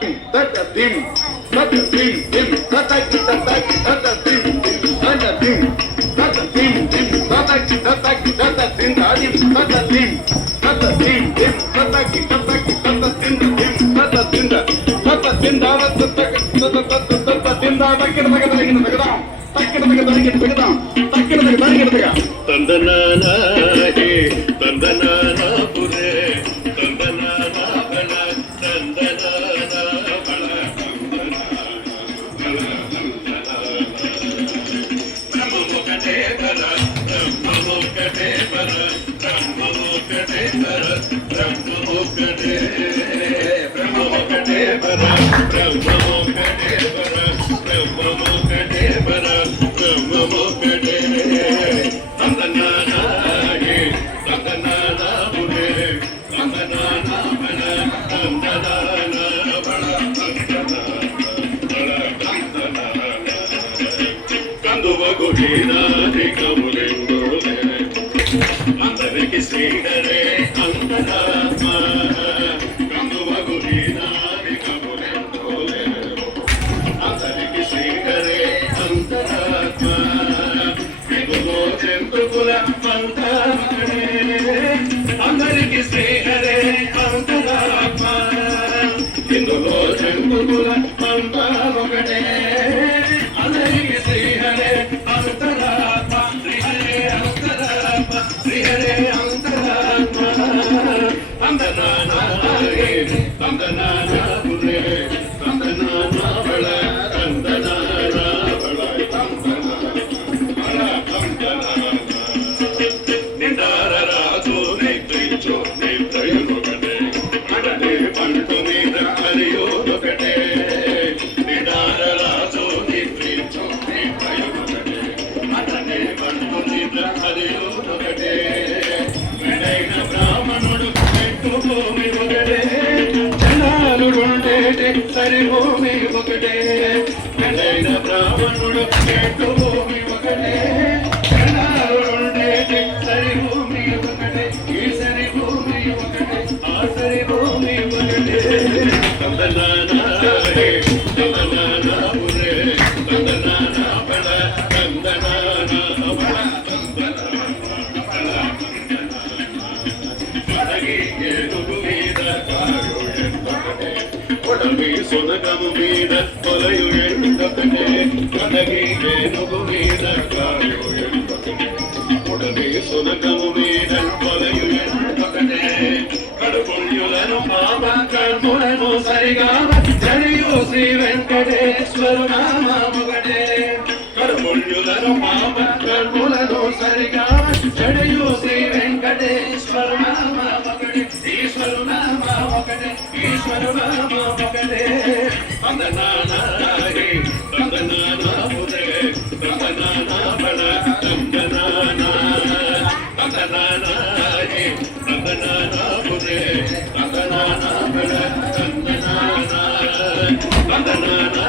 dim tata dim dim tata tata tata dim dim tata dim tata dim dim tata tata tata dim dim tata dim tata dim dim tata tata tata dim dim tata dim tata dim tata tata tata dim takkida ತಂದನಾನಾ ಹೇ ತಂದನಾನಾ ಪುರೇ ತಂದನಾನಾ ಬಲ ತಂದನಾನಾ ಬಲ ಬ್ರಹ್ಮಮುಖಟೇ ಬಲ ಬ್ರಹ್ಮಮುಖಟೇ ಬಲ ಬ್ರಹ್ಮಮುಖಟೇ ಬಲ ಬ್ರಹ್ಮಮುಖಟೇ ಬ್ರಹ್ಮಮುಖಟೇ ಬಲ ಬ್ರಹ್ಮಮುಖಟೇ ಬಲ ಬ್ರಹ್ಮಮುಖಟೇ ಬಲ ಬ್ರಹ್ಮಮುಖಟೇ ತಂದನಾನಾ ಹೇ ತಂದನಾನಾ ಪುರೇ ತಂದನಾನಾ ಬಲ ತಂದನಾನಾ ಬಲ ತಂದನಾನಾ ಕಂದುವ ಗುಡಿನಾದಿ ಕಮುಲೆಂದೋಲೆ అందరికి శ్రీహరే అంతరాత్మ కందువ గుడినాది కములెందోలే అందరికి శ్రీహరే అంతరాత్మ మిగులో జంతుకుల మంత్రమణే అందరికి శ్రీహరే అంతరాత్మ ఇందులో జంతుకుల మంత్రమొకటే అందరికి శ్రీహరే అంతరాత్మ శ్రీహరే అంతరాత్మ శ్రీహరే అంతరాత్మ అందనానా హే అందనానా పురే అందనానా బళ అందనానా బళ నిందార రాజు నిద్రించు నిద్రయునొకటే అడనే పంటు మీద హరియోనొకటే నిందార రాజు నిద్రించు నిద్రయునొకటే అడనే పంటు మీద హరియోనొకటే మెడైన బ్రాహ్మణుడు పెట్టు భూమి ఒకటే జనాలుండేటి సరి భూమి ఒకటే మెడైన బ్రాహ్మణుడు పెట్టు భూమి ఒకటే జనాలుండేటి సరి భూమి ఒకటే ఈ సరి భూమి ఒకటే ఆ సరి భూమి ఒకటే తందనానా హే తందనానా పురే తందనానా బళ తందనానా బళ కొడగి సునకము మీద కొలయు ఎండొకటే కొడగి ఏనుగు మీద కాయు ఎండొకటే కొడగి సునకము మీద కొలయు ఎండొకటే కడుపుణ్యులను పాప కర్ములను సరిగా జరియు శ్రీ వెంకటేశ్వర నామముగటే కడుపుణ్యులను పాప కర్ములను సరిగా జడయు శ్రీ వెంకటేశ్వర నామముగటే ఈశ్వరు నామ ఒకటే ఈశ్వరు నామ ఒకటే అందనానా హే అందనానా పురే అందనానా బళ అందనానా అందనానా హే అందనానా పురే అందనానా బళ అందనానా అందనానా